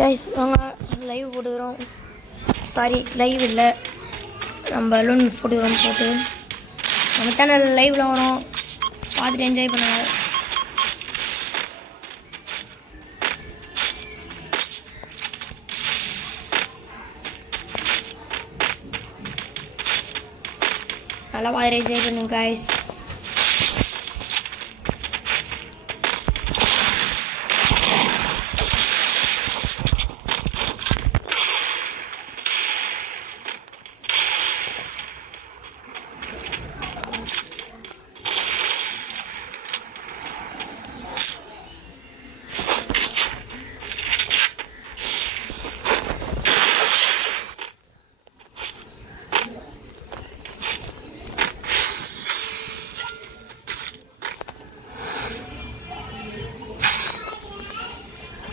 Guys வாங்க live போட்டுக்கிறோம். Sorry live இல்லை, நம்ம பலூன் போட்டுக்கிறோம். போட்டு நம்ம சேனல் லைவில் வரும், பார்த்துட்டு என்ஜாய் பண்ணுங்க. நல்லா பார்த்துட்டு என்ஜாய் பண்ணுங்க கைஸ்.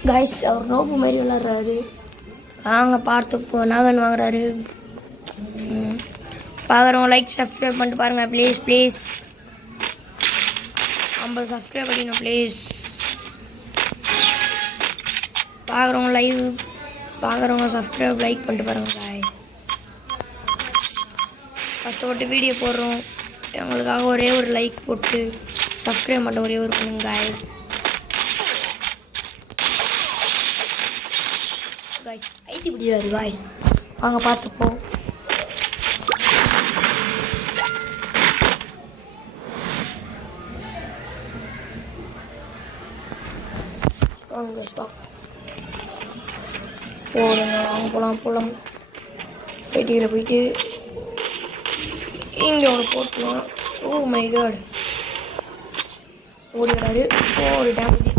கைஸ் அவர் நோப்பு மாதிரி விளாட்றாரு. வாங்க பார்த்து நகன் வாங்குறாரு. பார்க்குறவங்க லைக் சப்ஸ்கிரைப் பண்ணிட்டு பாருங்கள் ப்ளீஸ் ப்ளீஸ். 50 சப்ஸ்கிரைப் பண்ணிக்கணும் ப்ளீஸ். பார்க்குறவங்க லைவ் பார்க்குறவங்க சப்ஸ்கிரைப் லைக் பண்ணிட்டு பாருங்கள் காய். கஷ்டப்பட்டு வீடியோ போடுறோம், எங்களுக்காக ஒரே ஒரு லைக் போட்டு சப்ஸ்கிரைப் மட்டும் ஒரே ஒரு பண்ணுங்க காய்ஸ். காய்ஸ் ஐத்தி பிடிவாரு காய்ஸ், வாங்க பார்த்துப்போம். போடுங்க, வாங்க போகலாம். பெட்டியில் போயிட்டு இங்கே ஒன்று போட்டுக்கலாம். ஓ மை காட், ஓடுகிறாரு. ஒரு டேமேஜ்.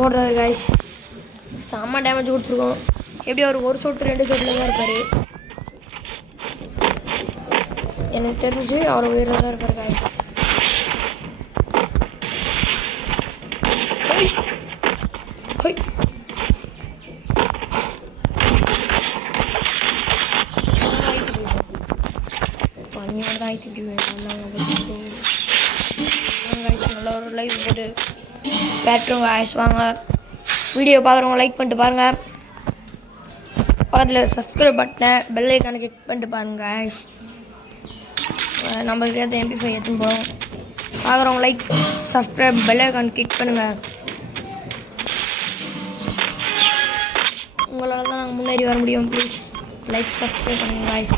ஓடுறாரு காய்ஸ், செம்ம டேமேஜ் கொடுத்துருக்கோம். எப்படி அவர் ஒரு சொட்டு 2 சொட்டில் தான் இருப்பார். எனக்கு தெரிஞ்சு அவர் உயிராக தான் இருப்பார் காய்ஸ். பண்ணியோட தான் ஆயிட்டு இப்படி நல்ல ஒரு லைவ் போட்டு பேட்ருங்க காய்ஸ். வாங்க வீடியோ பார்க்குறவங்க லைக் பண்ணிட்டு பாருங்கள். பக்கத்தில் சப்ஸ்கிரைப் பட்டனை பெல் ஐக்கானை கிளிக் பண்ணிட்டு பாருங்கள் காய்ஸ். நம்மளுக்கு ஏற்ற MP5 எடுத்துன்னு போகிறோம். பார்க்குறவங்க like subscribe bell icon click பண்ணுங்கள். உங்களால் தான் நாங்கள் முன்னேறி வர முடியும். ப்ளீஸ் லைக் சப்ஸ்கிரைப் பண்ணுங்கள் காய்ஸ்.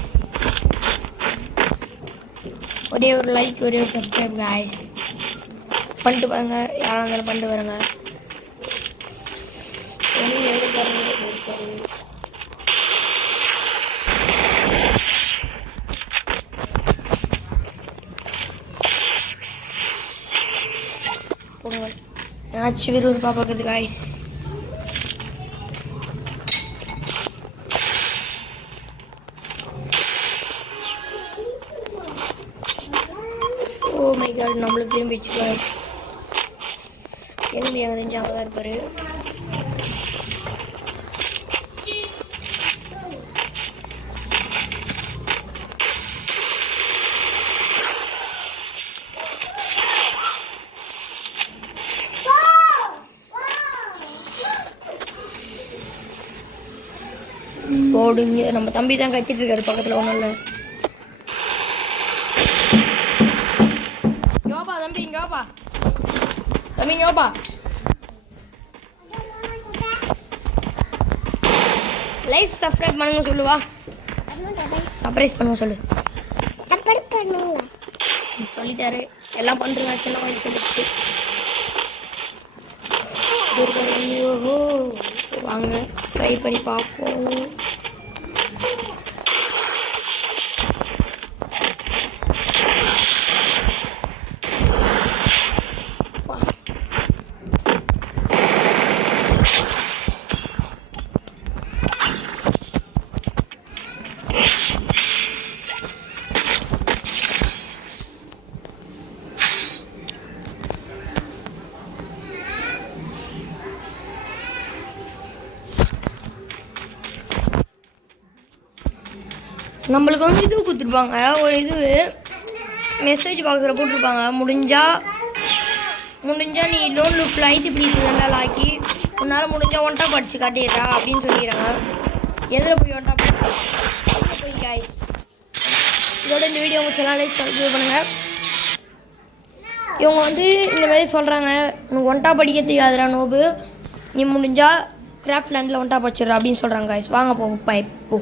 ஒரே ஒரு லைக் ஒரே ஒரு சப்ஸ்கிரைப் காய்ஸ் பண்ணிட்டு பாருங்கள். யாராக இருந்தாலும் பண்ணிட்டு வரங்க. போடுங்க ஆச்சு வீரூர் பார்க்குறது காய்ஸ். ஓ மை காட், நம்மளுக்கு திரும்பி வச்சுக்காரு. enemy அங்கே தெரிஞ்சு அங்கே தான் இருப்பார். போடுங்க, நம்ம தம்பி தான் கத்திட்டு இருக்காரு பக்கத்தில். ஒன்றும் இல்லை. யோபா தம்பி, யோபா தம்பி, யோபா லைக் சப்ஸ்கிரைப் பண்ணுங்க சொல்லுவா. சர்ப்ரைஸ் பண்ணுங்க சொல்லு. சொல்லிட்டாரு எல்லாம் பண்ணுறேன். சின்ன வயசு சொல்லிட்டு வாங்க ட்ரை பண்ணி பார்ப்போம். நம்மளுக்கு வந்து இது கொடுத்துருப்பாங்க ஒரு இது மெசேஜ் பாக்ஸில் போட்டிருப்பாங்க. முடிஞ்சால் நீ லோன் லுஃப்ல ஐடி ப்ளீஸ் நல்லா ஆக்கி உன்னால் முடிஞ்சால் ஒன்ட்டா படித்து காட்டிடுறா அப்படின்னு சொல்லிடுறாங்க. எதில் போய் ஒன்ட்டா போய் காய். இதோட இந்த வீடியோ உங்கள் சேனலை சப்ஸ்கிரைப் பண்ணுங்கள். இவங்க வந்து இந்த மாதிரி சொல்கிறாங்க, உனக்கு ஒன்ட்டா படிக்க தெரியாதுடா நோபு, நீ முடிஞ்சால் கிராஃப்ட் லேண்டில் ஒன்ட்டா படிச்சிடுறா அப்படின்னு சொல்கிறாங்க காய்ஸ். வாங்க போ.